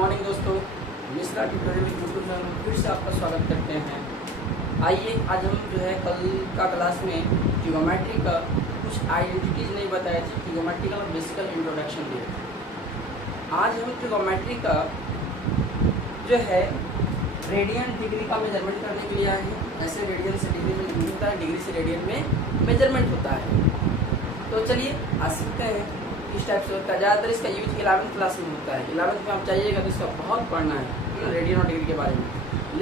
Morning दोस्तों, Mishra tutorial YouTube channel में फिर से आपका स्वागत करते हैं। आइए आज हम जो है कल का क्लास में ट्रिगोनोमेट्री का कुछ आइडेंटिटीज नहीं बताए थे, ट्रिगोनोमेट्री का बेसिकल इंट्रोडक्शन दिए। आज हम ट्रिगोनोमेट्री का जो है रेडियन डिग्री का मेजरमेंट करने के लिए आए हैं। ऐसे रेडियन से डिग्री में नहीं होता है, डिग्री से रेडियन में मेजरमेंट होता है। तो चलिए आज सीखते हैं इस टाइप से होता है। ज़्यादातर इसका यूज 11th क्लास में होता है। 11th में आप चाहिएगा तो इसका बहुत पढ़ना है रेडियन और डिग्री के बारे में,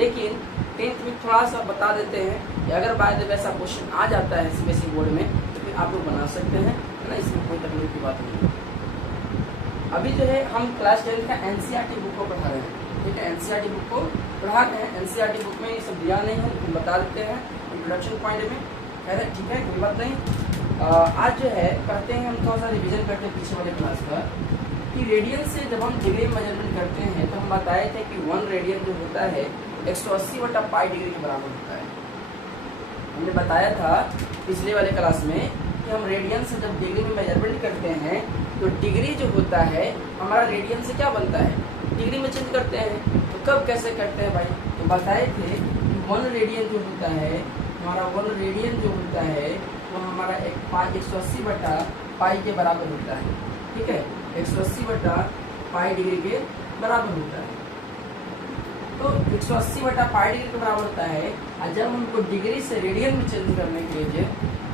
लेकिन 10th में थोड़ा सा बता देते हैं कि अगर बाय द वे ऐसा क्वेश्चन आ जाता है सीबीएसई बोर्ड में तो फिर आप लोग बना सकते हैं, है ना। इसमें कोई तकलीफ की बात नहीं है। अभी जो है हम क्लास 10 का एनसीईआरटी बुक को पढ़ा रहे हैं, ठीक है। एनसीईआरटी बुक को पढ़ा रहे हैं। एनसीईआरटी बुक में ये सब दिया नहीं है, लेकिन बता देते हैं इंट्रोडक्शन पॉइंट में, है ना, ठीक है, कोई बात नहीं। आज जो है करते हैं हम थोड़ा सा रिवीजन करते हैं पीछे वाले क्लास का कि रेडियन से जब हम डिग्री में मेजरमेंट करते हैं तो हम बताए थे कि 1 रेडियन जो होता है 180/π डिग्री के बराबर होता है। हमने बताया था पिछले वाले क्लास में कि हम रेडियन से जब डिग्री में मेजरमेंट करते हैं तो डिग्री जो होता है हमारा रेडियन से क्या बनता है, डिग्री में चेंज करते हैं। तो कब कैसे करते हैं भाई, तो बताए थे कि 1 रेडियन जो होता है हमारा 1 रेडियन जो होता है वो हमारा 180/π के बराबर होता है, ठीक है। 180/π डिग्री के बराबर होता है। तो 180/π डिग्री के बराबर होता है। और जब हमको डिग्री से रेडियन में चेंज करने के लिए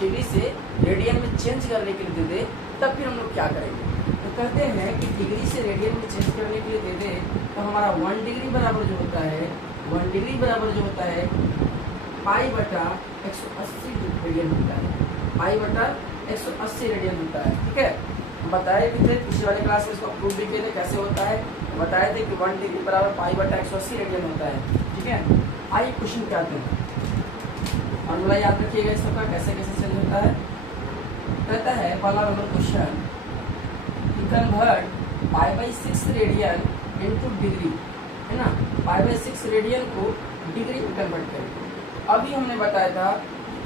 डिग्री से रेडियन में चेंज करने के लिए दे दे, तब फिर हम लोग क्या करेंगे, तो कहते हैं कि डिग्री से रेडियन में चेंज करने के लिए दे दे तो हमारा 1 डिग्री बराबर जो होता है 1 डिग्री बराबर जो होता है π/180 रेडियन होता है। π/180 रेडियन होता है, ठीक है। हम बताए भी थे पिछले वाले क्लास में, इसको प्रूव भी किए थे कैसे होता है। बताए थे कि 1 डिग्री बराबर π/180 रेडियन होता है, ठीक है। आइए क्वेश्चन क्या आते हैं, फॉर्मूला याद रखिएगा इस सबका कैसे कैसे चेंज होता है। कहता है पहला number question, convert π/6 radian into degree, है ना। π/6 रेडियन को डिग्री में कन्वर्ट करें। अभी हमने बताया था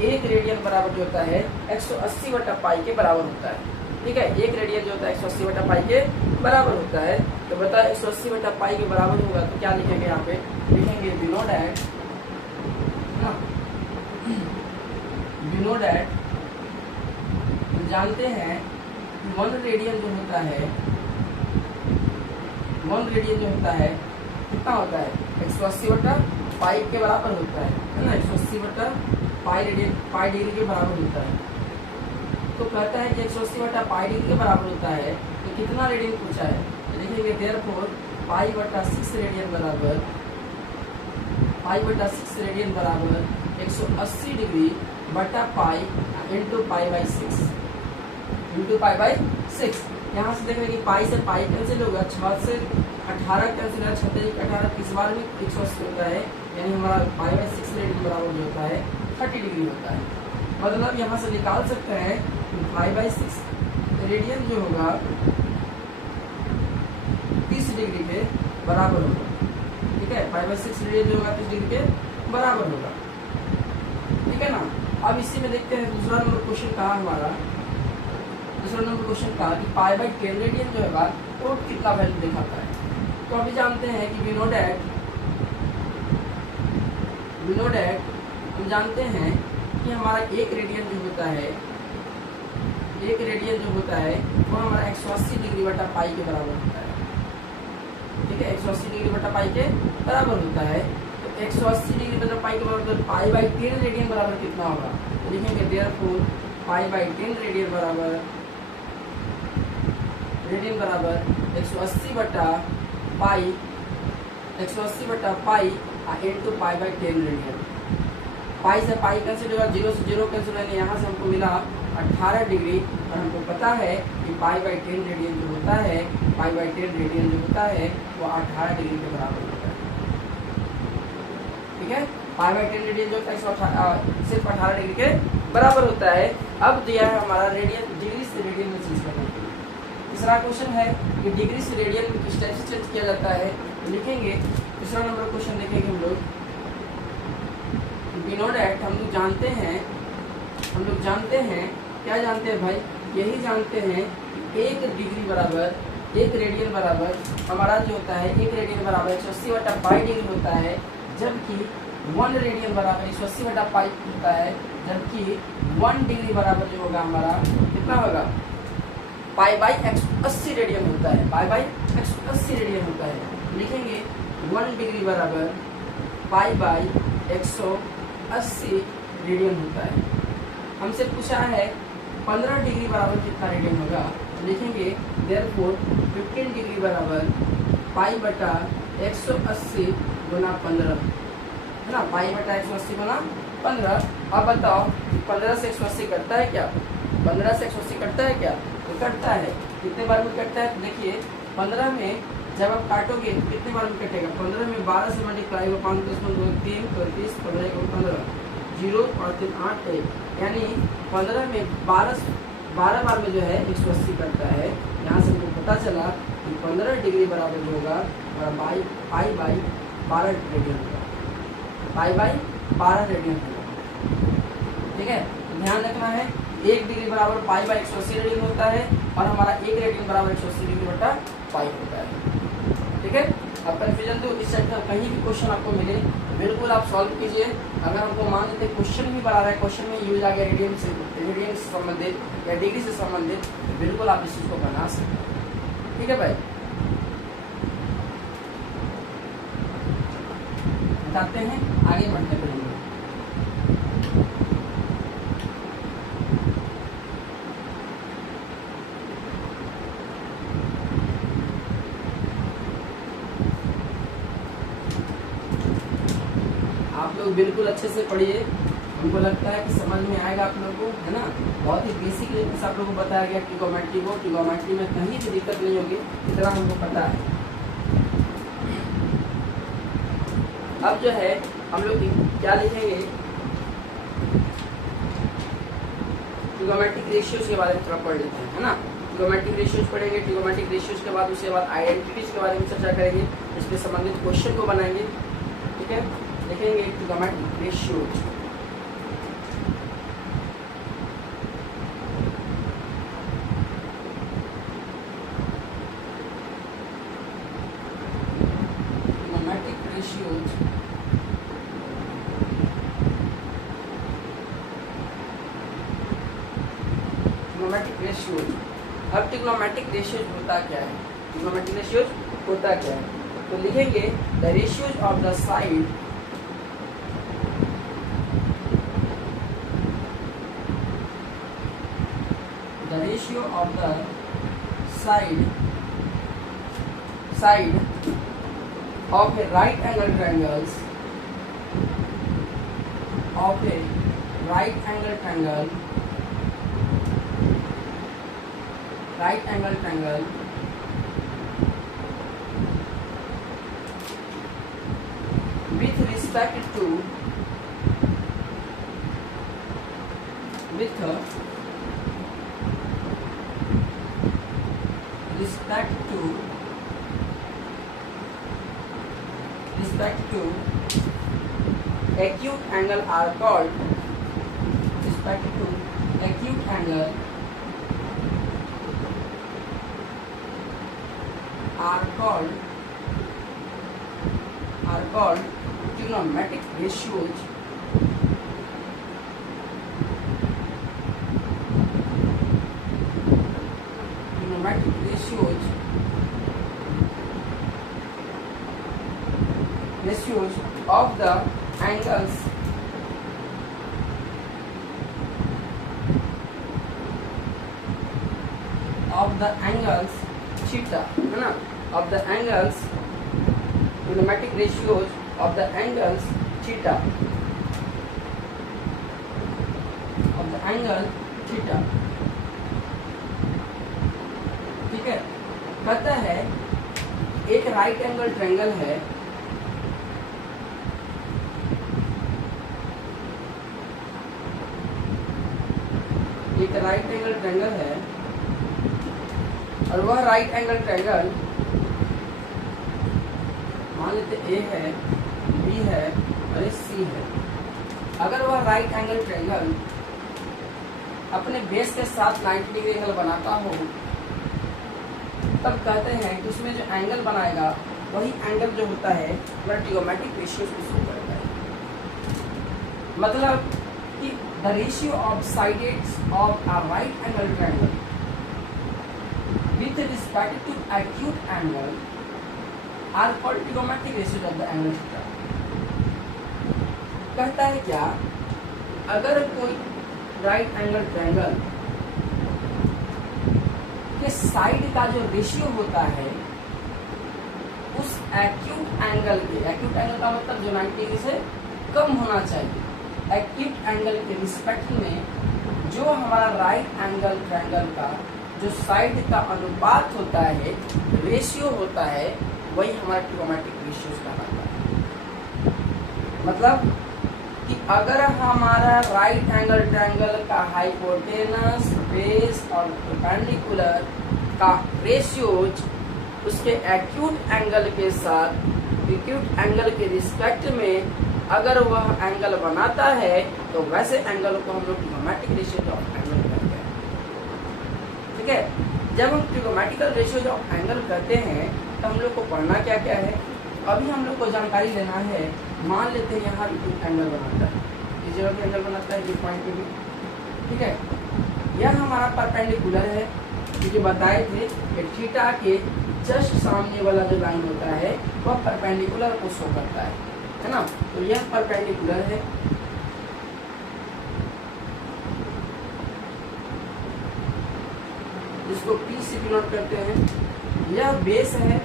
1 रेडियन बराबर जो होता है 180/π के बराबर होता है, ठीक है। 1 रेडियन जो होता है 180/π के बराबर होता है। तो बता 180/π के बराबर होगा तो क्या लिखेंगे, यहाँ पे लिखेंगे बिनो डैट, बिनो डैट हम जानते हैं कि 1 रेडियन जो होता है 1 रेडियन जो होता है कितना होता है 180/π के बराबर होता है ना। 180/π रेडियन π डिग्री के बराबर होता है। तो कहता है कि 180/π डिग्री के बराबर होता है तो कितना रेडियन पूछा है, तो लिखेंगे देयरफॉर π/6 रेडियन बराबर π/6 रेडियन बराबर 180 डिग्री बटा पाई इंटू π/6 इंटू π/6। यहाँ से देख रहे हैं कि पाई से पाई कैंसिल होगा, 6 से 18 कैंसिल है, 36 18 किस बार में 180 होता है, यानी हमारा π/6 रेडियन बराबर जो होता है 30 डिग्री होता है। मतलब यहाँ से निकाल सकते हैं कि π/6 रेडियन जो होगा 30 डिग्री के बराबर होगा, ठीक है। π/6 रेडियन जो होगा 30 डिग्री के बराबर होगा, ठीक है ना। अब इसी में देखते हैं दूसरा नंबर क्वेश्चन कहा हमारा, दूसरा नंबर क्वेश्चन कहा कि π/10 रेडियन जो होगा वो कितना वैल्यू दिखाता है। तो अभी जानते हैं कि वी नो डैट हम जानते हैं कि हमारा 1 रेडियन जो होता है 1 रेडियन जो होता है वो हमारा 180 डिग्री बटा पाई के बराबर होता है, ठीक है। 180 डिग्री बटा पाई के बराबर होता है। तो 180 डिग्री बटा पाई के बराबर तो π/10 रेडियन बराबर कितना होगा, तो लिखेंगे देयरफॉर π/10 रेडियन बराबर 180/π इंटू π/10 रेडियन। पाई से पाई कैंसिल होगा, 0 से 0 कैंसिल होगा, यहाँ से हमको मिला 18 डिग्री। और हमको पता है कि π/10 रेडियन जो होता है π/10 रेडियन जो होता है वो 18 डिग्री के बराबर होता है, ठीक है। π/10 रेडियन जो होता है सिर्फ 18 डिग्री के बराबर होता है। अब दिया है हमारा रेडियन डिग्री से रेडियन में चेंज करने के लिए। तीसरा क्वेश्चन है कि डिग्री से रेडियन में किस टाइप से चेंज किया जाता है, तो लिखेंगे तीसरा नंबर क्वेश्चन देखेंगे हम लोग। वी नो डैट हम लोग जानते हैं क्या जानते हैं भाई, यही जानते हैं कि 1 डिग्री बराबर 1 रेडियन बराबर हमारा जो होता है 1 रेडियन बराबर 180 बटा पाई डिग्री होता है, जबकि 1 रेडियन बराबर 180 बटा पाई होता है, जबकि 1 डिग्री बराबर जो होगा हमारा कितना होगा पाई बाई 180 रेडियन होता है, पाई बाई 180 रेडियन होता है। लिखेंगे 1 डिग्री बराबर पाई बाई 180 रेडियन होता है। हमसे पूछा है 15 डिग्री बराबर कितना रेडियन होगा, लिखेंगे देयरफॉर 15 डिग्री बराबर पाई बटा 180 गुना 15 है ना, पाई बटा 180 गुना 15। अब बताओ 15 से 180 कटता है क्या, 15 से 180 कटता है क्या, तो कटता है। कितने बार में कटता है, देखिए 15 में जब आप काटोगे कितने बार में कटेगा, 15 में 12 से मल्टीप्लाई होगा, 5 10 2 3 35 15 15 0 और 3 8 1, यानी 15 में 12 बार में जो है 180 करता है। यहाँ से हमको पता चला कि 15 डिग्री बराबर जो होगा पाई बाई 12 रेडियन होगा, पाई बाई 12 रेडियन होगा। ठीक है, ध्यान रखना है 1 डिग्री बराबर पाई बाई 180 रेडियन होता है और हमारा 1 रेडियन बराबर 180 डिग्री बटा पाई होता है। ठीक है, अब कन्फ्यूजन तो इस सेट में कहीं भी क्वेश्चन आपको मिले बिल्कुल आप सॉल्व कीजिए। अगर हमको मान लेते क्वेश्चन भी बना रहा है, क्वेश्चन में यूज आ गया रेडियन से संबंधित या डिग्री से संबंधित, तो बिल्कुल आप इस चीज को बना सकते हैं। ठीक है भाई, बताते हैं आगे बढ़ते बढ़ेंगे। आप लोग बिल्कुल अच्छे से पढ़िए, हमको लगता है कि समझ में आएगा आप लोगों को, है ना। बहुत ही बेसिक लेवल से आप लोगों को बताया गया ट्रिगोनोमेट्री को, ट्रिगोनोमेट्री में कहीं भी दिक्कत नहीं होगी, इतना हमको पता है। अब जो है हम लोग क्या लिखेंगे, ट्रिगोनोमेट्रिक रेशियोज के बारे में थोड़ा पढ़ लेते हैं, है ना। ट्रिगोनोमेट्रिक रेशियोज पढ़ेंगे, ट्रिगोनोमेट्रिक रेशियोज के बाद उसके बाद आइडेंटिटीज के बारे में चर्चा करेंगे, इसके संबंधित क्वेश्चन को बनाएंगे। ठीक है, लिखेंगे trigonometric ratios. Trigonometric ratios trigonometric ratios. अब ट्रिगोनोमेट्रिक रेशियोज होता क्या है, ट्रिगोनोमेट्रिक रेशियोज होता क्या है, तो लिखेंगे the ratios of the side ratio of the side of a right angle triangles of a right angle triangle with respect to acute angle are called trigonometric ratios of the angles theta, है ना, of the angles, trigonometric ratios of the angles theta, of the angle theta। ठीक है, कहता है एक right angle triangle है, एक right angle triangle है और वह राइट एंगल ट्रायंगल मान लेते ए है, बी है और ये सी है। अगर वह राइट एंगल ट्रायंगल अपने बेस के साथ 90 डिग्री एंगल बनाता हो तब कहते हैं कि उसमें जो एंगल बनाएगा वही एंगल जो होता है हमारा ट्रिगोनोमेट्रिक रेशियो को शो करता है। मतलब कि the ratio of sides of a right angle triangle with respect to acute angle are called trigonometric ratio of the angle theta. कहता है क्या, अगर कोई राइट एंगल ट्रायंगल के साइड का जो रेशियो होता है उस एक्यूट एंगल का मतलब जो 90 डिग्री से कम होना चाहिए, एक्यूट एंगल के रिस्पेक्ट में जो हमारा राइट एंगल ट्रायंगल का जो साइड का अनुपात होता है, रेशियो होता है, वही हमारा ट्रिगोनोमेट्रिक रेशियो कहलाता है। मतलब कि अगर हमारा राइट एंगल ट्रायंगल का हाइपोटेनस, बेस और परपेंडिकुलर का रेशियोज उसके एक्यूट एंगल के साथ एक्यूट एंगल के रिस्पेक्ट में अगर वह एंगल बनाता है तो वैसे एंगल को हम लोग ट्रिगोनोमेट्रिक रेशियो ऑफ एंगल कहते हैं। ठीक है, जब हम ट्रिगोनोमेट्रिकल रेशियो ऑफ एंगल कहते हैं तो हम लोग को पढ़ना क्या क्या है, अभी हम लोग को जानकारी लेना है। मान लेते हैं यहाँ एक्यूट एंगल बनाता है, इस जगह पे एंगल बनाता है, ये पॉइंट पे भी। ठीक है, यह हमारा परपेंडिकुलर है, जो बताए थे कि थीटा के जस्ट सामने वाला जो लाइन होता है वह परपेंडिकुलर को शो करता है ना। तो यह परपेंडिकुलर है, जिसको P से डिनोट करते हैं। यह बेस है,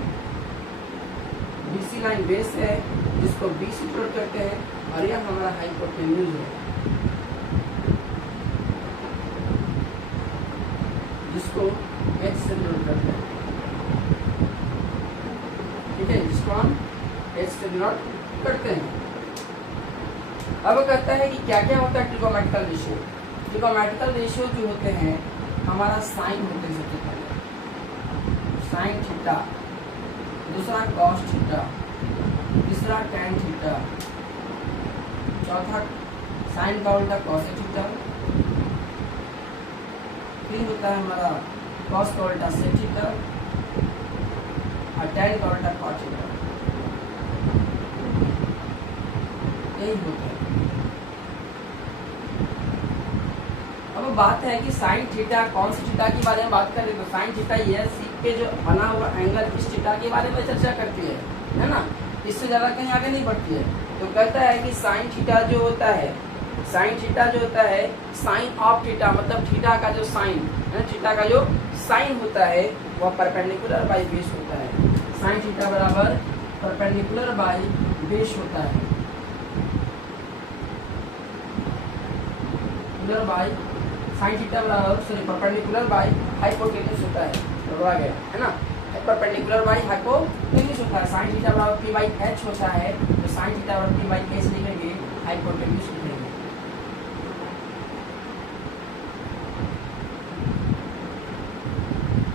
BC लाइन बेस है, जिसको B से डिनोट करते हैं। और यह हमारा हाइपोटेन्यूज है, जिसको H से डिनोट करते हैं। ठीक है, जिसको हम H से डिनोट करते हैं। अब कहता है कि क्या क्या होता है ट्रिगोनोमेट्रिकल रेशियो। ट्रिगोनोमेट्रिकल रेशियो जो होते हैं हमारा साइन होते हैं। सबसे पहले साइन थीटा, दूसरा कॉस थीटा, तीसरा टैन थीटा, चौथा साइन का उल्टा कॉस थीटा, फिर होता है हमारा कॉस का उल्टा सेक थीटा और टैन का उल्टा कॉस थीटा। यही होता है। अब बात है कि साइन थीटा कौन सी थीटा के बारे में बात करें तो साइन थीटा यह सीख के जो बना हुआ एंगल इस थीटा के बारे में चर्चा करती है ना। इससे ज्यादा कहीं आगे नहीं बढ़ती है। तो कहता है कि साइन थीटा जो होता है, साइन थीटा जो होता है साइन ऑफ थीटा, मतलब थीटा का जो साइन है, थीटा का जो साइन होता है वह परपेंडिकुलर बाई बेस होता है। साइन थीटा बराबर परपेंडिकुलर बाई बेस होता है, बाई साइन थीटा बराबर सॉरी परपेंडिकुलर बाई हाइपोटेन्यूज होता है। गड़बड़ा गया है ना, परपेंडिकुलर बाई हाइपोटेन्यूज होता है। साइन थीटा बराबर P बाई H होता है, तो साइन थीटा बराबर P बाई H लिखेंगे, हाइपोटेन्यूज लिखेंगे।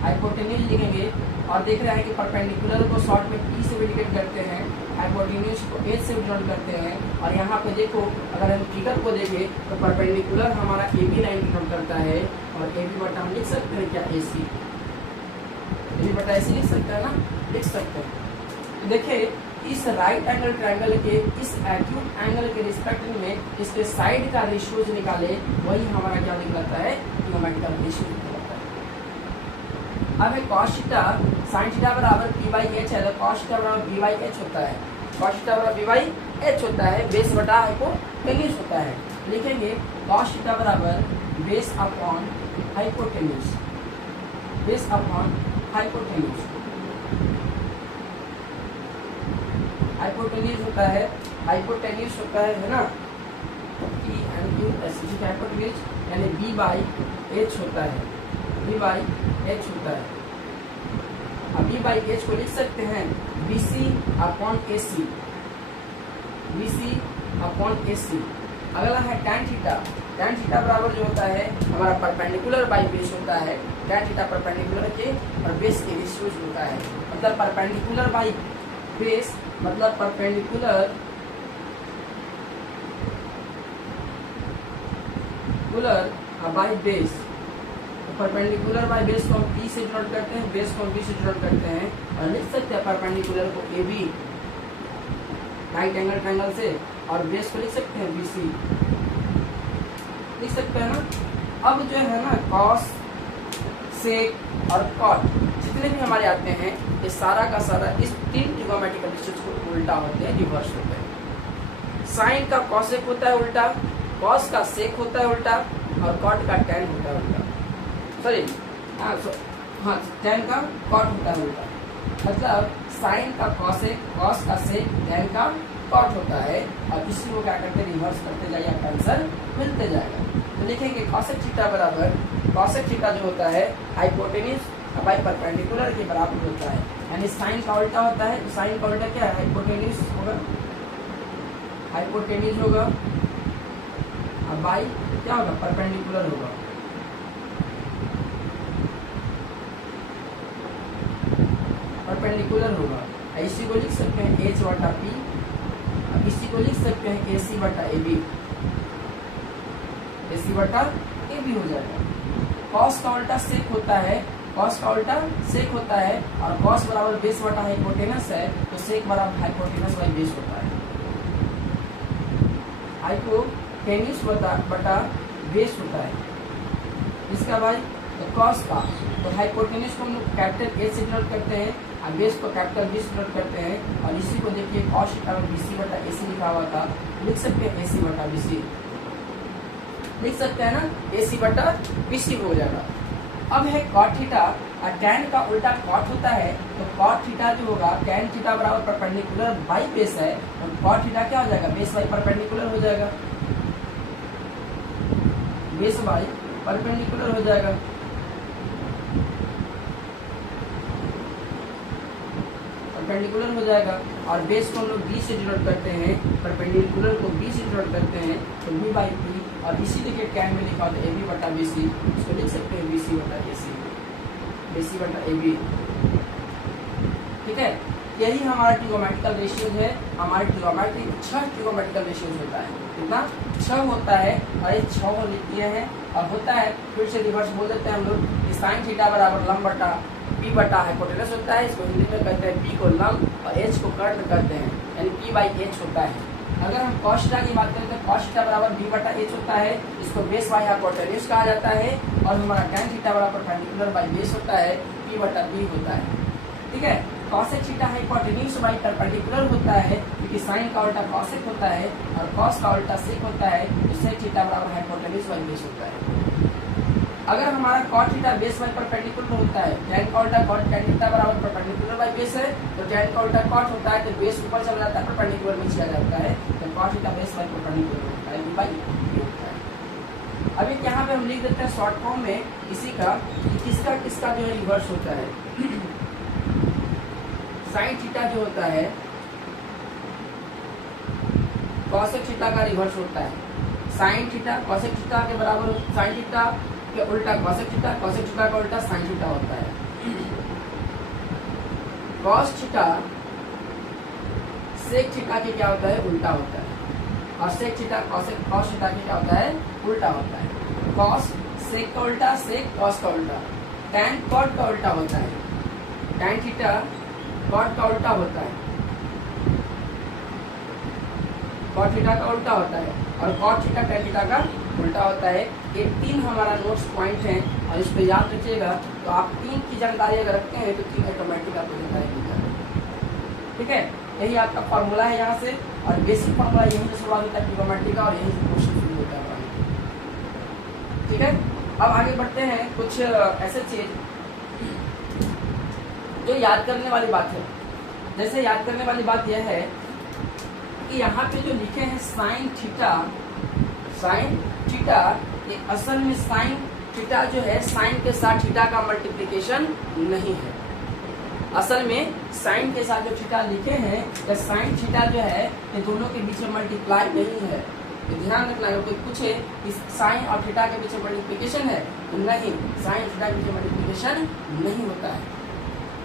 हाइपोटेन्यूज लिखेंगे और देख रहे हैं कि परपेंडिकुलर को शॉर्ट में P से इंडिकेट करते हैं, हाइपोटेन्यूज को H से डिनोट करते हैं। और यहाँ पे देखो अगर हम फिगर को देखें तो परपेंडिकुलर हमारा AB लाइन डिनोट करता है और AB बटा हम लिख सकते हैं क्या AC, AB बटा AC लिख सकते हैं ना, लिख सकते हैं। तो देखिए इस राइट एंगल ट्रायंगल के इस एक्यूट एंगल के रिस्पेक्ट में इसके साइड का रेशियो जो निकाले वही हमारा क्या निकलता है, ट्रिगोनोमेट्रिकल रेशियो निकलता है। अब है cos थीटा, sin थीटा बराबर P बाई H है, तो cos थीटा बराबर B बाई H होता है, cos थीटा बराबर B बाई H होता है, बेस बटा हाइपोटेन्यूज होता है। लिखेंगे cos थीटा बराबर base upon hypotenuse, base upon hypotenuse. Hypotenuse होता है, हाइपोटेन्यूज होता है ना, P एंड Q ऐसे हाइपोटेन्यूज यानी B बाई H होता है, B बाई H होता है। अब B बाई H को लिख सकते हैं BC upon AC, BC upon AC। अगला है tan थीटा, tan थीटा बराबर जो होता है हमारा परपेंडिकुलर बाई बेस होता है। tan थीटा परपेंडिकुलर के और बेस के रेशियो होता है, मतलब परपेंडिकुलर बाई बेस, मतलब perpendicular by base, perpendicular by base को हम P से डिनोट करते हैं, बेस को हम B से डिनोट करते हैं, और लिख सकते हैं परपेंडिकुलर को AB राइट एंगल ट्रायंगल से, और बेस को लिख सकते हैं BC, लिख सकते हैं ना। अब जो है ना कॉस, सेक और कॉट जितने भी हमारे आते हैं, ये सारा का सारा इस 3 ट्रिगोनोमेट्रिकल रेशियोज को उल्टा होते हैं, रिवर्स होते हैं। साइन का कॉसेक होता है उल्टा, कॉस का सेक होता है उल्टा, और कॉट का टैन होता है उल्टा। सॉरी हाँ टैन का कॉट होता है उल्टा। मतलब साइन का कॉसेक, कॉस का सेक, टैन का कॉट होता है, और इसी को क्या करते हैं, रिवर्स करते जाइए, आपका आंसर मिलते जाएगा। तो लिखेंगे कॉसेक थीटा बराबर, कॉसेक थीटा जो होता है हाइपोटेन्यूज बाय परपेंडिकुलर के बराबर होता है, यानी साइन का उल्टा होता है। तो साइन का उल्टा क्या है, हाइपोटेन्यूज होगा, हाइपोटेन्यूज होगा, अब बाय क्या होगा, परपेंडिकुलर होगा। परपेंडिकुलर होगा, इसी को लिख सकते हैं H बटा P, अब इसी को लिख सकते हैं AC बटा AB, AC बटा AB हो जाएगा। कॉस का उल्टा सेक होता है, कॉस का उल्टा सेक होता है, और कॉस बराबर बेस बटा हाइपोटेनस है, तो सेक बराबर हाइपोटेनस बाई बेस होता है। हाइपोटेन्यूज बटा बेस होता है इसका भाई, तो कॉस का, तो हाइपोटेन्यूज को हम लोग कैपिटल A से डिनोट करते हैं, और बेस को कैपिटल B से डिनोट करते हैं, और इसी को देखिए कॉस थीटा में BC बटा AC लिखा हुआ था, लिख सकते हैं AC बटा BC, लिख सकते हैं ना, AC बटा BC हो जाएगा। अब है कॉट थीटा, और टैन का उल्टा कॉट होता है, तो कॉट थीटा जो होगा, टैन थीटा बराबर परपेंडिकुलर बाई बेस है, तो कॉट थीटा क्या हो जाएगा, बेस बाई परपेंडिकुलर हो जाएगा, बेस बाई परपेंडिकुलर हो जाएगा। परपेंडिकुलर हो जाएगा, और बेस को हम लोग B से डिनोट करते हैं, परपेंडिकुलर को B से डिनोट करते हैं, तो B बाई P, और इसी देखिए टैन में लिखा होता है AB बटा BC, इसको लिख सकते हैं BC बटा AC, BC बटा AB, ठीक है। यही हमारा ट्रिगोनोमेट्रिकल रेशियोज है। हमारे ट्रिगोनोमेट्रिक 6 ट्रिगोनोमेट्रिकल रेशियोज होता है, कितना 6 होता है, और ये 6 को लिख दिए हैं। और होता है, फिर से रिवर्स बोल देते हैं हम लोग कि साइन थीटा बराबर लंब बटा P बटा हाइपोटेनस होता है, इसको हिंदी में कहते हैं P को लंब और H को कर्ण कहते हैं, यानी P बाई H होता है। अगर हम कॉस थीटा की बात करें तो कॉस थीटा बराबर B बटा H होता है, इसको बेस बाई हाइपोटेनस कहा जाता है, और हमारा टैन थीटा बराबर परपेंडिकुलर बाई बेस होता है, P बटा B होता है, ठीक है। Cosec theta hypotenuse by perpendicular होता है, क्योंकि साइन का उल्टा कॉसेक होता है, और कॉस का उल्टा सेक होता है, तो सेक थीटा बराबर हाइपोटेन्यूज बाई बेस होता है। अगर हमारा cot theta base by perpendicular होता है, टैन का उल्टा कॉट टैन थीटा बराबर परपेंडिकुलर बाई बेस है, तो टैन का उल्टा कॉट होता है, तो बेस ऊपर चला जाता है, परपेंडिकुलर में किया जाता है, तो cot theta base by perpendicular होता है, बाई होता है। अब एक यहाँ पे हम लिख देते हैं शॉर्ट फॉर्म में इसी का, किसका किसका जो है रिवर्स होता है। साइन थीटा जो होता है कॉसेक थीटा का रिवर्स होता है, साइन थीटा कॉसेक थीटा के बराबर, साइन थीटा के उल्टा कॉसेक थीटा, कॉसेक थीटा का उल्टा साइन थीटा होता है। कॉस थीटा सेक थीटा के क्या होता है, उल्टा होता है, और sec theta cosec cos theta के क्या होता है, उल्टा होता है। कॉस सेक का उल्टा, सेक कॉस का उल्टा, टैन कॉट का उल्टा होता है, टैन थीटा कॉट का उल्टा होता है, कॉट थीटा का उल्टा होता है, और कॉट थीटा टैन थीटा का उल्टा होता है। ये 3 हमारा नोट्स पॉइंट हैं, और इसको याद रखिएगा। तो आप 3 की जानकारी अगर रखते हैं तो 3 ऑटोमेटिक आपको जानकारी मिल जाएगी, ठीक है। यही आपका फॉर्मूला है यहाँ से, और बेसिक फॉर्मूला यहीं से शुरुआत होता है ट्रिगोनोमेट्री का, और यहीं से क्वेश्चन शुरू होता है, ठीक है। अब आगे बढ़ते हैं, कुछ ऐसे चीज जो याद करने वाली बात है। जैसे याद करने वाली बात यह है कि यहाँ पे जो लिखे हैं साइन थीटा, साइन थीटा, ये असल में साइन थीटा जो है साइन के साथ थीटा का मल्टीप्लिकेशन नहीं है। असल में साइन के साथ जो थीटा लिखे हैं, या साइन थीटा जो है ये दोनों के बीच में मल्टीप्लाई नहीं है। तो ध्यान रखना है, कोई पूछे कि साइन और थीटा के बीच में मल्टीप्लिकेशन है, तो नहीं, साइन थीटा के बीच में मल्टीप्लिकेशन नहीं होता है,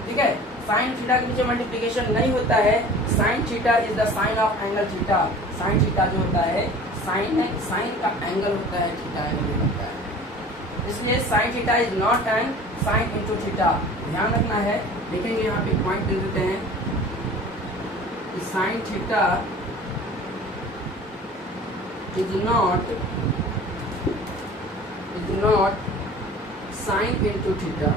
ठीक है। साइन थीटा के बीच मल्टीप्लिकेशन नहीं होता है। Sine theta is the sine of angle theta. Sine theta जो होता है साइन का एंगल होता है, थीटा एंगल होता है, इसलिए sign theta is not an sine into theta, ध्यान रखना है। देखेंगे यहाँ पे पॉइंट दे देते हैं कि sign theta is not sine into theta,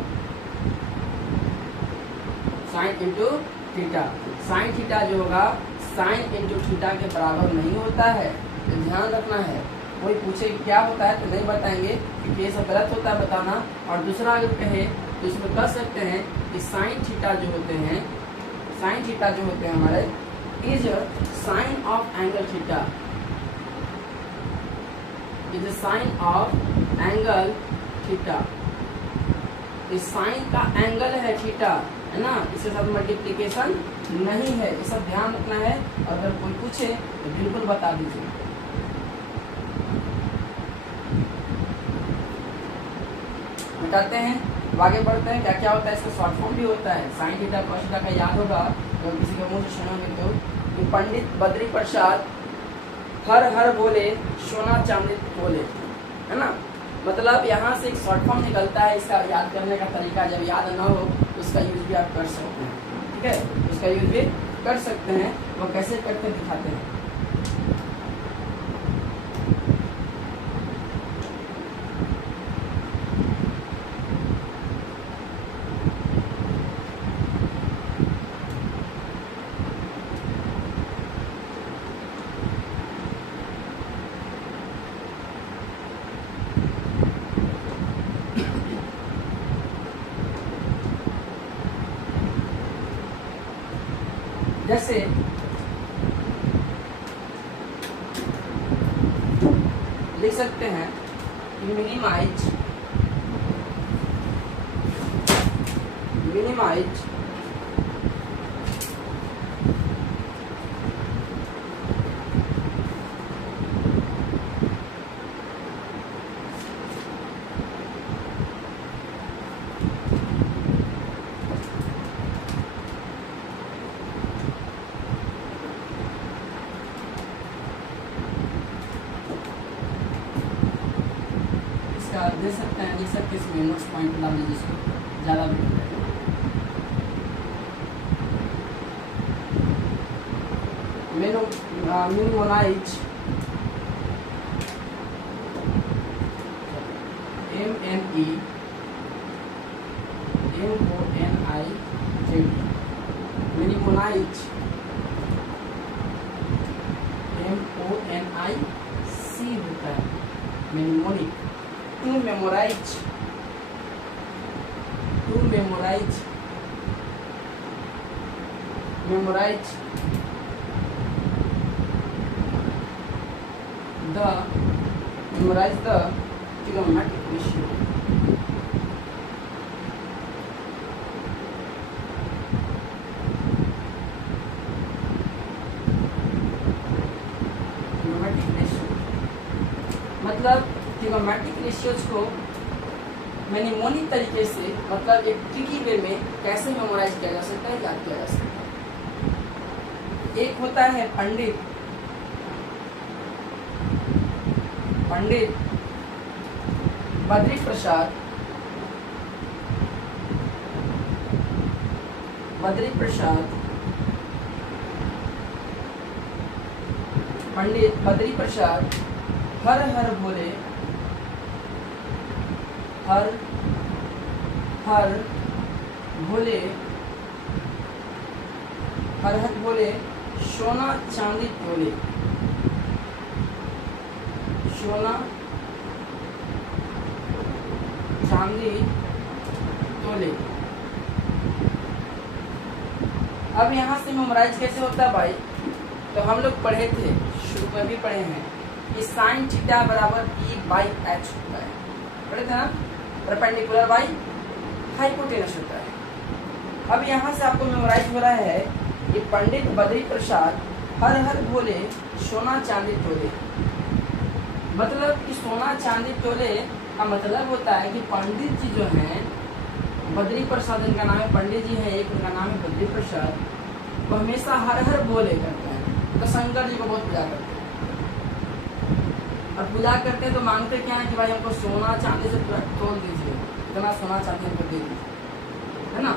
sine into theta. Sine theta जो होगा साइन इंटू थीटा के बराबर नहीं होता है, तो ध्यान रखना है। कोई पूछे क्या होता है तो नहीं बताएंगे क्योंकि ये सब गलत होता है बताना। और दूसरा अगर कहे तो इसमें कह सकते हैं कि साइन थीटा जो होते हैं, साइन थीटा जो होते हैं हमारे is sine of angle theta, is sine of angle theta. इस साइन का एंगल है थीटा, है ना, इसके साथ मल्टीप्लिकेशन नहीं है, ये सब ध्यान रखना है। अगर कोई पूछे तो बिल्कुल बता दीजिए। बताते हैं, अब आगे बढ़ते हैं। क्या क्या होता है, इसका शॉर्ट फॉर्म भी होता है। साइन थीटा कॉस थीटा का याद होगा तो किसी के मुंह से सुनोगे तो पंडित बद्री प्रसाद हर हर बोले सोना चांदी बोले, है ना। मतलब यहाँ से एक शॉर्ट फॉर्म निकलता है। इसका याद करने का तरीका जब याद ना हो तो उसका यूज भी आप कर सकते हैं, ठीक है, उसका यूज भी कर सकते हैं। वो कैसे करके दिखाते हैं। जैसे लिख सकते हैं मिनिमाइज दे सकते हैं, लिख सकते हैं, इसमें नोट्स पॉइंट डाल दीजिए, इसको ज़्यादा बेटर रहेगा। मिनिमोनाइज MNEMONIZ, मिनिमोनाइज MONIC होता है, mnemonic. To memorize the trigonometric ratio, मतलब ट्रिगोनोमेट्रिक रेशियोज को मेनिमोनिक तरीके से, मतलब एक ट्रिकी वे में कैसे मेमोराइज किया जा सकता है, याद किया जा सकता है। एक होता है पंडित बद्री प्रसाद पंडित बद्री प्रसाद हर हर भोले सोना चांदी तोले, सोना चांदी तोले। अब यहाँ से मेमोराइज कैसे होता है भाई, तो हम लोग पढ़े थे, शुरू में भी पढ़े हैं कि साइन थीटा बराबर P/H होता है, पढ़े थे ना, परपेंडिकुलर बाई हाइपोटेनस होता है। अब यहाँ से आपको मेमोराइज हो रहा है कि पंडित बद्री प्रसाद हर हर भोले सोना चांदी तोले। मतलब कि सोना चांदी तोले का मतलब होता है कि पंडित जी जो हैं, बद्री प्रसाद इनका नाम है, पंडित जी हैं एक, उनका नाम है बद्री प्रसाद, वो हमेशा हर हर भोले करते हैं, तो शंकर जी को बहुत पूजा करते हैं। और पूजा करते हैं तो मांगते क्या है कि भाई हमको सोना चांदी से तोल दीजिए, इतना सोना चांदी हमको दे दीजिए, है ना।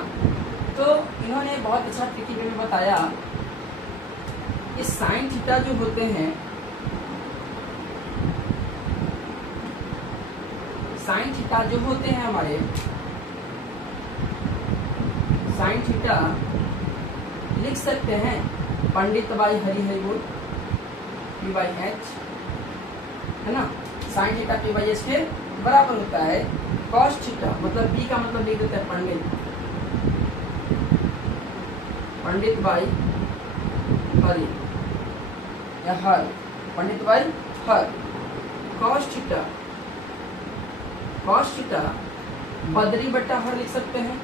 तो इन्होंने बहुत अच्छा तरीके में बताया कि साइन थीटा जो होते हैं, साइन थीटा जो होते हैं हमारे, साइन थीटा लिख सकते हैं पंडित बाई हरि हरि बोल पी बाई एच, है ना। Sine theta P by H के बराबर होता है कॉस थीटा, मतलब पी का मतलब लिख देते हैं पंडित, पंडित बाई हरि या हर, पंडित बाई हर, cos theta, cos theta Badri बट्टा हर लिख सकते हैं,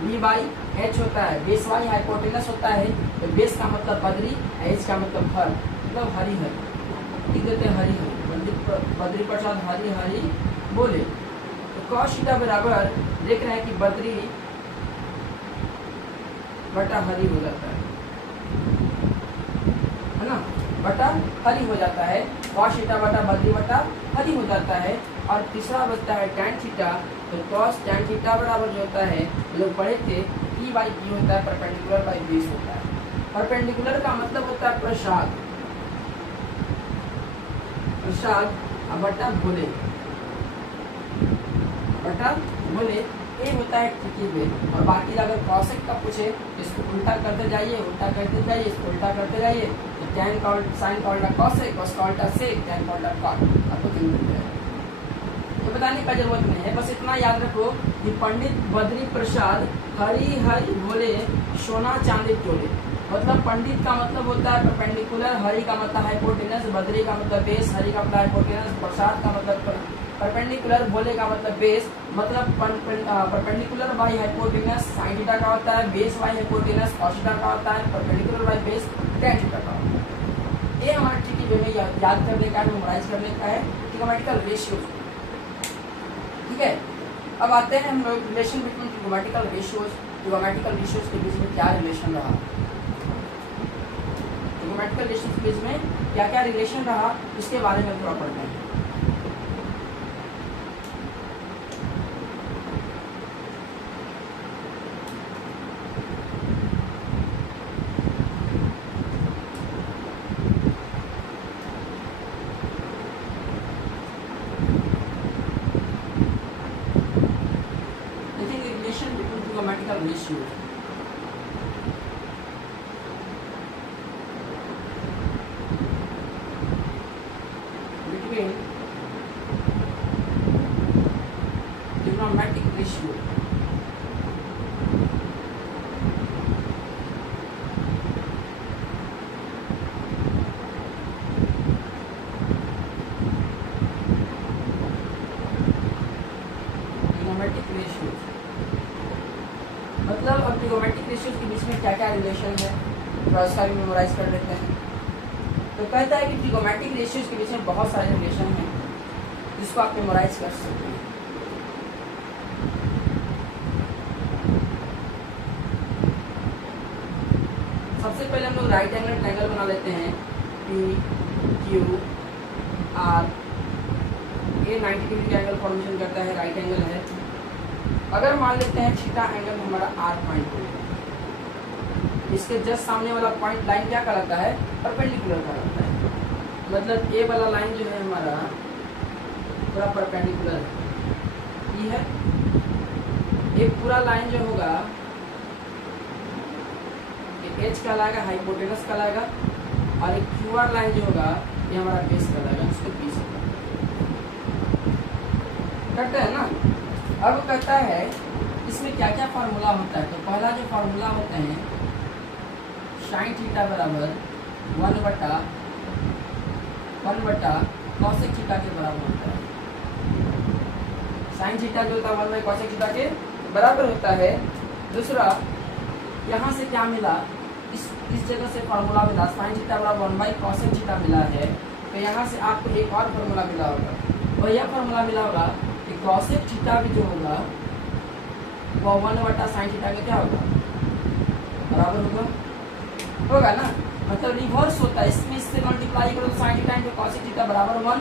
बी बाई एच होता है, बेस वाई हाइपोटेनस होता है, तो बेस का मतलब बद्री, एच का मतलब हर, मतलब हरि हर लिख देते हैं, हरि हरि, बद्री प्रसाद हरि हरि बोले। तो कॉस थीटा बराबर देख रहे हैं कि बद्री बटा हरि हो जाता है ना, बटा हरि हो जाता है, कॉस थीटा बटा बद्री बटा हरि हो जाता है। और तीसरा बचता है टैन थीटा, तो कॉस टैन थीटा बराबर जो होता है, लोग पढ़े थे ई बाई पी होता है, परपेंडिकुलर बाई बेस होता है। परपेंडिकुलर का मतलब होता है प्रसाद, प्रसाद बटा भोले, बटा भोले ये होता है ठीक है। और बाकी अगर कॉसेक का पूछे इसको उल्टा करते जाइए, उल्टा करते जाइए, इसको उल्टा करते जाइए, तो टैन का साइन का उल्टा कॉसेक, कॉस का उल्टा सेक, टैन का उल्टा कॉट, आपको तीन मिल जाएगा। तो बताने का जरूरत नहीं है, बस इतना याद रखो कि पंडित बद्री प्रसाद हरि हरि भोले सोना चांदी टोले, मतलब पंडित का मतलब होता है परपेंडिकुलर, हरि का मतलब हाइपोटेनस, बद्री का मतलब बेस, हरि का मतलब हाइपोटेनस, प्रसाद का मतलब परपेंडिकुलर, भोले का मतलब बेस, मतलब perpendicular by hypotenuse sine theta का होता है, base by hypotenuse cos theta का होता है, perpendicular by base tan theta का होता है। ये हमारे ट्रिकी वे में याद करने का है, मेमोराइज करने का है ट्रिगोमेट्रिकल रेशियो, ठीक है। अब आते हैं हम लोग रिलेशन बिटवीन ट्रिगोमेट्रिकल रेशियोज, ट्रिगोमेट्रिकल रेशियोज के बीच में क्या रिलेशन रहा, ट्रिगोमेट्रिकल रेशियोज के बीच में क्या क्या रिलेशन रहा इसके बारे में थोड़ा पढ़ते हैं। Trigonometrical ratios. Between trigonometric ratio. Trigonometric ratios. मतलब अब ट्रिगोमेट्रिक रेशियोज के बीच में क्या क्या रिलेशन है, थोड़ा सा भी मेमोराइज कर लेते हैं। तो कहता है कि ट्रिगोमेट्रिक रेशियोज के बीच में बहुत सारे रिलेशन हैं जिसको आप मेमोराइज कर सकते हैं। सबसे पहले हम लोग राइट एंगल ट्रायंगल बना लेते हैं, पी क्यू आर, ये 90 डिग्री का एंगल फॉर्मेशन करता है, राइट एंगल है। अगर मान लेते हैं थीटा एंगल हमारा आर पॉइंट है, इसके जस्ट सामने वाला पॉइंट लाइन क्या कहलाता है, परपेंडिकुलर कहलाता है। मतलब ए वाला लाइन जो है हमारा पूरा परपेंडिकुलर है, ये है ये पूरा लाइन जो होगा ये एच कहलाएगा, हाइपोटेनस कहलाएगा, और एक क्यू आर लाइन जो होगा ये हमारा बेस कहलाएगा, उसके पीछे करते हैं ना। अब कहता है इसमें क्या क्या फार्मूला होता है, तो पहला जो फार्मूला होते हैं साइन थीटा बराबर 1/1 कॉसेक थीटा के बराबर होता है। साइन थीटा जो होता है 1 कॉसेक थीटा के बराबर होता है। दूसरा यहाँ से क्या मिला, इस जगह से फार्मूला मिला, साइन थीटा बराबर 1 कॉसेक थीटा मिला है, तो यहाँ से आपको एक और फार्मूला मिला होगा, और यह फार्मूला मिला होगा कि कॉसेक थीटा भी जो होगा वो 1/sin थीटा का क्या होगा, बराबर होगा ना। मतलब रिवर्स होता है, इसमें इससे मल्टीप्लाई करो तो sin theta into cosec theta बराबर 1,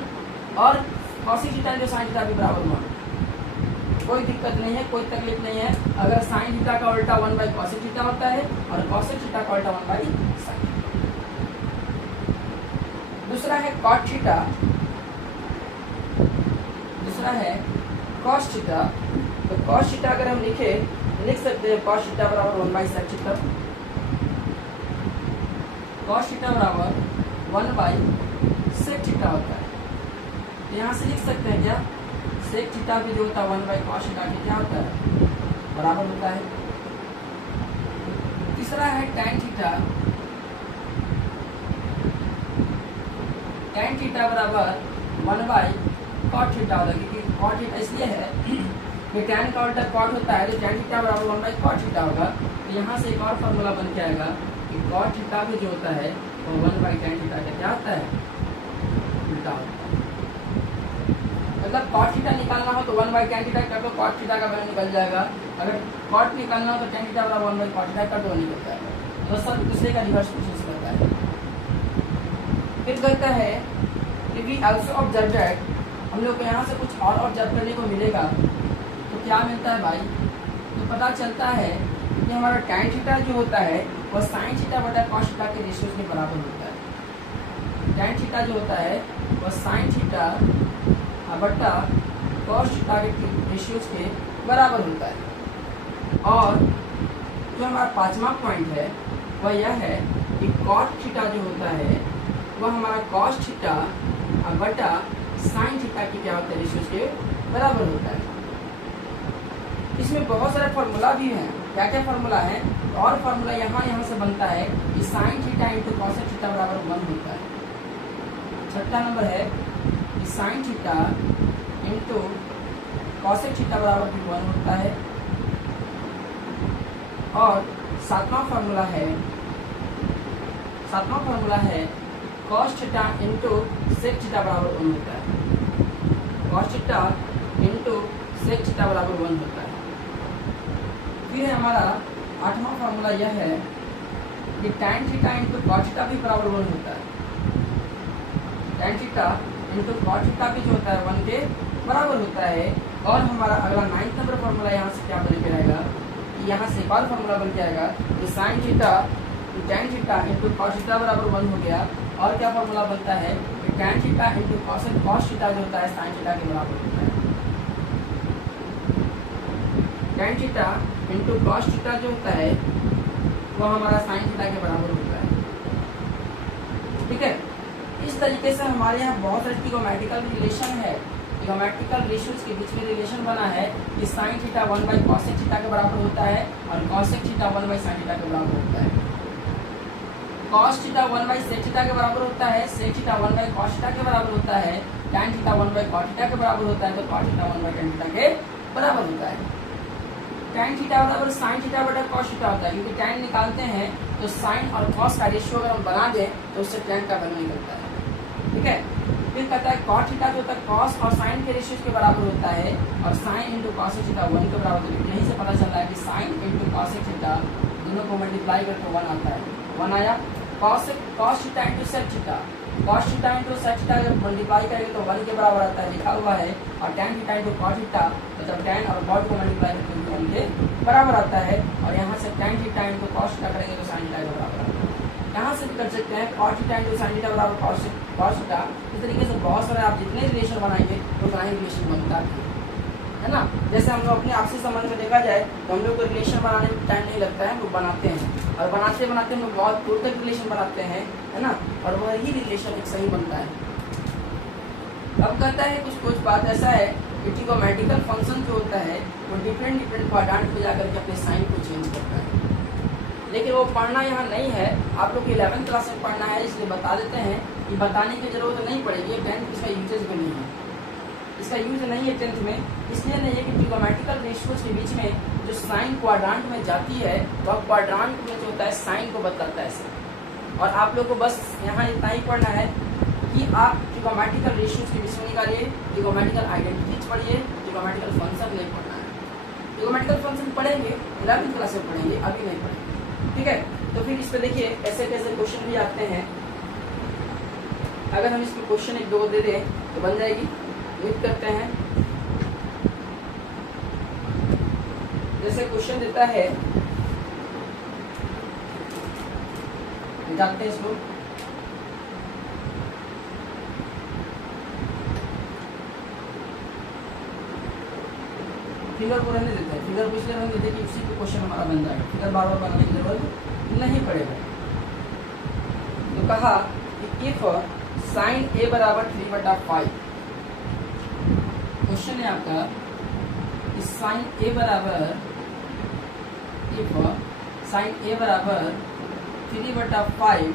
और cosec theta into sin theta भी बराबर 1। कोई दिक्कत नहीं है, कोई तकलीफ नहीं है अगर sin थीटा का उल्टा 1 बाई cosec थीटा होता है और cosec थीटा का उल्टा 1 बाई sin। दूसरा है cot थीटा, दूसरा है cos थीटा। तो cos थीटा अगर हम लिख सकते हैं cos थीटा बराबर 1 by sec theta. cos theta बराबर 1 बाई sec थीटा होता है। यहाँ से लिख सकते हैं क्या, sec थीटा भी जो होता है 1 बाई cos थीटा के क्या होता है, बराबर होता है। तीसरा है tan थीटा। tan थीटा बराबर 1 बाई cot थीटा होगा, क्योंकि cot थीटा इसलिए है कि tan का उल्टा cot होता है, तो tan थीटा बराबर 1 बाई cot थीटा होगा। तो यहाँ से एक और फॉर्मूला बन के आएगा कि cot थीटा भी जो होता है वो 1 बाई tan थीटा का क्या होता है, उल्टा होता है। मतलब cot थीटा निकालना हो तो 1 बाई tan थीटा कर दो, cot थीटा का वैल्यू निकल जाएगा। अगर cot निकालना हो तो tan थीटा बराबर 1 बाई cot थीटा कर दो, निकल जाएगा। तो सब दूसरे का रिवर्स प्रोसेस करता है। फिर कहता है कि वी आल्सो ऑब्जर्व दैट, हम लोग को यहाँ से कुछ और ऑब्जर्व करने को मिलेगा। तो क्या मिलता है भाई, तो पता चलता है कि हमारा tan थीटा जो होता है वह sin थीटा बटा cos थीटा के रेशियो के बराबर होता है। tan थीटा जो होता है वह sin थीटा बटा cos थीटा के रेशियोज के बराबर होता है। और जो हमारा पांचवा पॉइंट है वह यह है कि cot थीटा जो होता है वह हमारा cos थीटा बटा sin थीटा की क्या होता है, रेशियोज के बराबर होता है। इसमें बहुत सारे फार्मूला भी हैं। क्या क्या फार्मूला है, और फार्मूला यहाँ से बनता है कि sin theta into cosec theta बराबर 1 होता है। छठा नंबर है कि sin theta into cosec theta बराबर भी 1 होता है। और सातवां फार्मूला है cos theta into sec theta बराबर 1 होता है। cos theta into sec theta बराबर 1 होता है। फिर है हमारा आठवां फार्मूला यह है कि tan theta into cot theta भी बराबर 1 होता है। tan theta into cot theta भी जो होता है 1 के बराबर होता है। और हमारा अगला 9th नंबर फार्मूला यहाँ से क्या बन के आएगा, यहाँ से एक और फार्मूला बन के आएगा कि sin theta tan theta into cos theta बराबर 1 हो गया। और क्या फार्मूला बनता है कि tan theta into cos theta जो होता है sin थीटा के बराबर होता है। tan theta into cos theta जो होता है वो हमारा sin थीटा के बराबर होता है। ठीक है, इस तरीके से हमारे यहाँ बहुत सारे ट्रिगोमेट्रिकल रिलेशन है। ट्रिगोमेट्रिकल रेशियोज के बीच में रिलेशन बना है कि sin theta 1 by cosec theta के बराबर होता है और cosec theta 1 by sin theta के बराबर होता है। cos theta 1 by sec theta के बराबर होता है, sec theta 1 by cos theta के बराबर होता है, tan theta 1 by cot theta के बराबर होता है, तो cot theta 1 by tan theta के बराबर होता है। tan थीटा बराबर sin थीटा बटा cos थीटा होता है, क्योंकि tan निकालते हैं तो sin और cos का रेशियो अगर हम बना दें तो उससे tan का वैल्यू निकलता है। ठीक है, फिर कहता है cot थीटा जो होता है cos और sin के रेशियो के बराबर होता है और sin इंटू cosec थीटा 1 के बराबर होता है। यहीं से पता चल रहा है कि sin इंटू cosec थीटा दोनों को मल्टीप्लाई करके 1 आता है। 1 आया। cos theta into sec theta, cos theta into sec theta जब मल्टीप्लाई करेंगे तो 1 के बराबर आता है, लिखा हुआ है। और tan theta into cot theta मतलब tan और cot को मल्टीप्लाई करके 1 के बराबर आता है। और यहाँ से tan theta into cos theta करेंगे तो sin थीटा के बराबर आता है। यहाँ से कर सकते हैं cot theta into sin theta बराबर cos थीटा। इस तरीके से बहुत सारे आप जितने रिलेशन बनाएंगे उतना ही रिलेशन बनता है ना। जैसे हम लोग अपने आपसी संबंध में देखा जाए तो हम लोग को रिलेशन बनाने में टाइम नहीं लगता है, हम लोग बनाते हैं और बनाते बनाते हम लोग बहुत दूर तक रिलेशन बनाते हैं, है ना। और वही रिलेशन एक सही बनता है। अब कहता है कुछ बात ऐसा है कि ट्रिगोमेट्रिकल फंक्शन जो होता है वो डिफरेंट क्वाड्रेंट पे जाकर के अपने साइन को चेंज करता है, लेकिन वो पढ़ना यहाँ नहीं है। आप लोग 11th क्लास में पढ़ना है, इसलिए बता देते हैं कि बताने की जरूरत नहीं पड़ेगी। 10th इसका यूजेज भी नहीं है, इसका यूज नहीं है 10th में। इसलिए नहीं है कि ट्रिगोमेट्रिकल रेशियोज के बीच में जो साइन क्वाड्रांट में जाती है वह क्वाड्रांट में जो होता है साइन को बताता है। और आप लोग को बस यहाँ इतना ही पढ़ना है कि आप ट्रिगोमेट्रिकल रेशियोज के बीच में निकालिए, ट्रिगोमेट्रिकल आइडेंटिटीज पढ़िए, ट्रिगोमेट्रिकल फंक्शन नहीं पढ़ना है। ट्रिगोमेट्रिकल फंक्शन पढ़ेंगे 11th क्लास में पढ़ेंगे, अभी नहीं पढ़ेंगे। ठीक है, तो फिर इस पे देखिए कैसे कैसे क्वेश्चन भी आते हैं। अगर हम इसमें क्वेश्चन 1 2 दे दें तो बन जाएगी। उम्मीद करते हैं। जैसे क्वेश्चन देता है, जानते हैं इसको, फिगर को रहने देते हैं, फिगर को इसलिए रहने देते हैं कि उसी पे क्वेश्चन हमारा बन जाएगा, फिगर बार बार बनाने की जरूरत नहीं पड़ेगा। तो कहा कि इफ साइन ए बराबर 3/5, क्वेश्चन है आपका कि साइन ए बराबर, इफ साइन ए बराबर 3/5,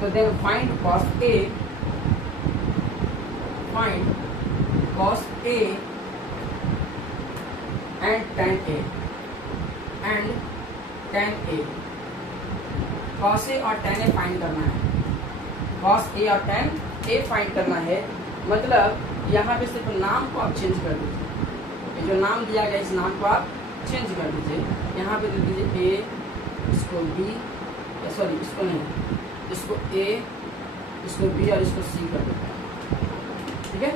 तो then find cos A, find cos A and tan A, and tan A, cos A और tan A फाइंड करना है, cos A और tan A फाइंड करना है। मतलब यहाँ पे सिर्फ नाम को आप चेंज कर दीजिए, जो नाम दिया गया इस नाम को आप चेंज कर दीजिए। यहाँ पे दे दीजिए A, इसको B, सॉरी इसको नहीं, इसको A, इसको B और इसको C कर देते हैं। ठीक है,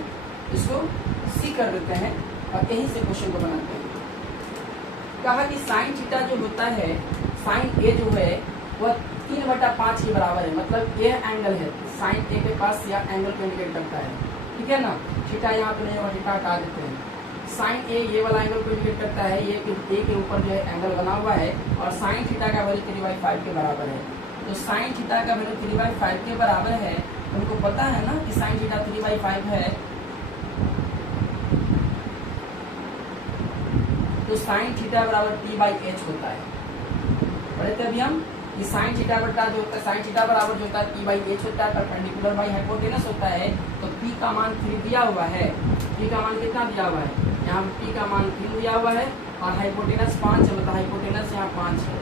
इसको C कर देते हैं और यहीं से क्वेश्चन को बनाते हैं। कहा कि साइन थीटा जो होता है, साइन ए जो है वह 3/5 के बराबर है। मतलब ए एंगल है, साइन ए के पास या एंगल को इंडिकेट करता है। ठीक है ना, थीटा यहाँ पे नहीं होगा, थीटा हटा देते हैं। साइन ए ये वाला एंगल को इंडिकेट करता है, ये ए के ऊपर जो है एंगल बना हुआ है, और साइन थीटा का वैल्यू 3/5 के बराबर है। तो साइन थीटा का वैल्यू 3/5 के बराबर है। उनको पता है ना कि साइन थीटा 3/5 है, तो साइन थीटा बराबर P/H होता है। पढ़े थे अभी हम कि साइन थीटा बटा जो होता है, साइन थीटा बराबर जो होता है P/H होता है, परपेंडिकुलर बाई हाइपोटेनस होता है। तो P का मान 3 दिया हुआ है, P का मान कितना दिया हुआ है, यहाँ P का मान 3 दिया हुआ है, और हाइपोटेनस 5 है, मतलब हाइपोटेनस यहाँ 5 है।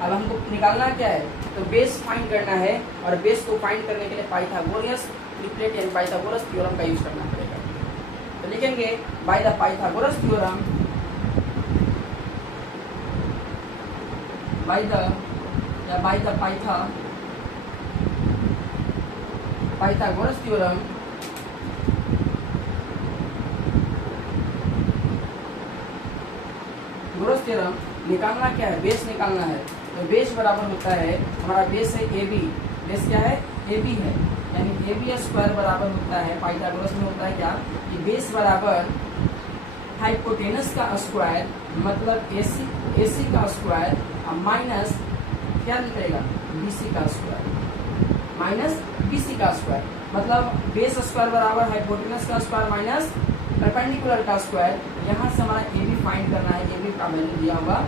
अब हमको निकालना क्या है, तो बेस फाइंड करना है, और बेस को फाइंड करने के लिए पाइथागोरस ट्रिपलेट यानी पाइथागोरस थ्योरम का यूज करना पड़ेगा। तो लिखेंगे by the Pythagoras theorem, by the Pythagoras theorem, गोरस थ्योरम निकालना क्या है, बेस निकालना है। तो बेस बराबर होता है, हमारा बेस है ए बी, बेस क्या है, ए बी है, यानी ए बी स्क्वायर बराबर होता है, पाइथागोरस में होता है क्या कि बेस बराबर हाइपोटेनस का स्क्वायर, मतलब AC का स्क्वायर, माइनस क्या निकलेगा, BC का स्क्वायर, माइनस BC का स्क्वायर। मतलब बेस स्क्वायर बराबर हाइपोटेनस का स्क्वायर माइनस परपेंडिकुलर का स्क्वायर। यहाँ से हमारा AB फाइंड करना है, AB का वैल्यू दिया हुआ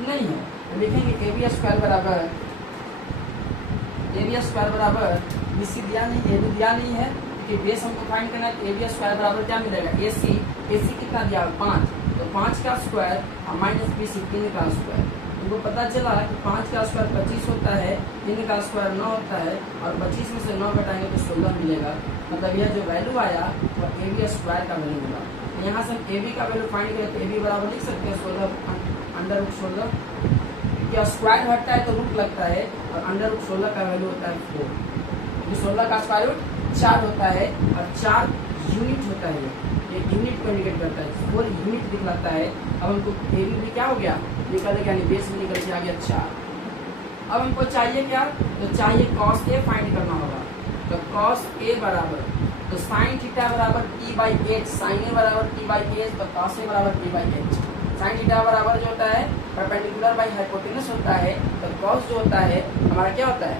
नहीं है, तो लिखेंगे AB स्क्वायर बराबर BC दिया नहीं, AB दिया नहीं है, कि बेस हमको फाइंड करना है। तो AB स्क्वायर बराबर क्या मिलेगा, AC कितना दिया हुआ 5, तो 5 का स्क्वायर और माइनस BC 3 का स्क्वायर। उनको पता चला कि 5 का स्क्वायर 25 होता है, 3 का स्क्वायर 9 होता है, और 25 में से 9 घटाएंगे तो 16 मिलेगा। मतलब यह जो वैल्यू आया वो AB स्क्वायर का वैल्यू मिला। तो यहाँ से हम AB का वैल्यू फाइंड करें तो AB बराबर लिख सकते हैं 16 क्या स्क्वायर हटता है तो रूट लगता है, और √16 का वैल्यू होता है 4, क्योंकि 16 का स्क्वायर रूट 4 होता है, और 4 यूनिट होता है, ये यूनिट को इंडिकेट करता है, 4 यूनिट दिखलाता है। अब हमको AB भी क्या हो गया, निकल गया, यानी बेस में निकल के आ गया 4। अब हमको चाहिए क्या, तो चाहिए cos A फाइंड करना होगा। तो cos A बराबर, तो साइन थीटा बराबर P/H, साइन A बराबर P/H, तो cos A बराबर P/H। साइन थीटा बराबर जो होता है परपेंडिकुलर बाई हाइपोटेनस होता है, तो cos जो होता है हमारा क्या होता है,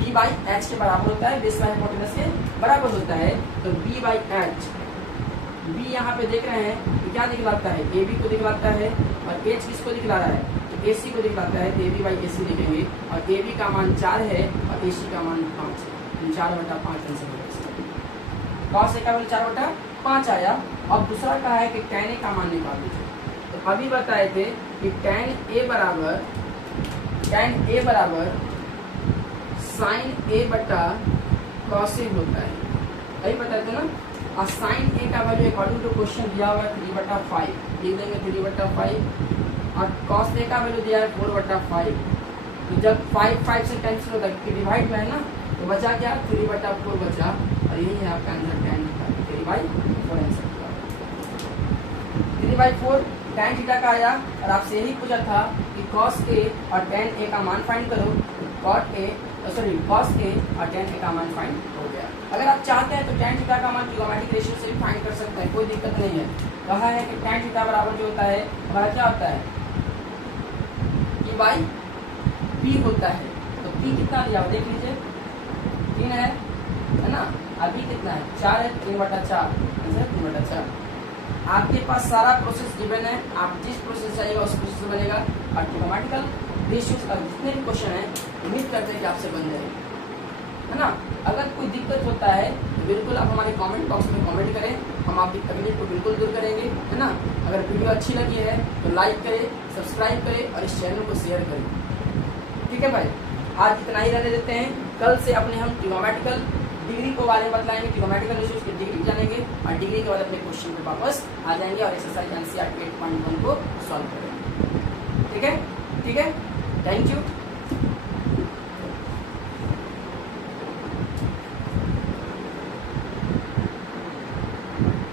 P/H के बराबर होता है, बेस बाई हाइपोटेनस के बराबर होता है। तो B/H, B यहाँ पे देख रहे हैं तो क्या दिखलाता है, AB को दिखलाता है, और H किसको दिखला रहा है, तो AC को दिखलाता है। तो AB/AC लिखेंगे, और AB का मान 4 है और AC का मान 5 है, 4/5 आंसर होगा। cos A का वैल्यू 4/5 आया। अब दूसरा कहा है कि tan A का मान निकाल दीजिए। तो अभी बताए थे कि tan A बराबर साइन A बटा cos A होता है, यही बताए थे ना। और साइन A का वैल्यू अकॉर्डिंग टू क्वेश्चन दिया हुआ है 3/5, लिख देंगे 3/5, और cos A का वैल्यू दिया है 4/5, तो जब 5 से कैंसिल होता है, डिवाइड में है ना, तो बचा क्या, 3/4 बचा, और यही है आपका answer tan theta, 3/4 answer. 3/4 tan theta का आया, और आपसे यही पूछा था कि cos A और tan A का मान फाइंड करो, cos A और tan A का मान फाइंड हो गया। अगर आप चाहते हैं तो tan थीटा का मान ट्रिगोनोमेट्रिक रेशियो से भी फाइंड कर सकते हैं, कोई दिक्कत नहीं है। कहा है कि tan थीटा बराबर जो होता है हमारा क्या होता है, E/P होता है। तो P कितना दिया देख लीजिए, 3 है ना, अभी कितना है, 4 है, 3/4 आंसर 3/4। आपके पास सारा प्रोसेस गिवन है, आप जिस प्रोसेस चाहिएगा उस प्रोसेस से बनेगा। और ट्रिगोनोमेट्रिकल रेशियोज का जितने भी क्वेश्चन है उम्मीद करते हैं कि आपसे बन जाएंगे, है ना। अगर कोई दिक्कत होता है तो बिल्कुल आप हमारे कमेंट बॉक्स में कमेंट करें, हम आपकी तकलीफ को बिल्कुल दूर करेंगे, है ना। अगर वीडियो अच्छी लगी है तो लाइक करें, सब्सक्राइब करें और इस चैनल को शेयर करें, ठीक है भाई। आज इतना ही रहने देते हैं, कल से अपने हम ट्रिगोनोमेट्रिकल डिग्री को बारे में बतलाएंगे, ट्रिगोनोमेट्रिकल रेशियोज की डिग्री जानेंगे, और डिग्री के बाद अपने क्वेश्चन पे वापस आ जाएंगे और एक्सरसाइज NCERT 8.1 को सॉल्व करेंगे, ठीक है। Thank you.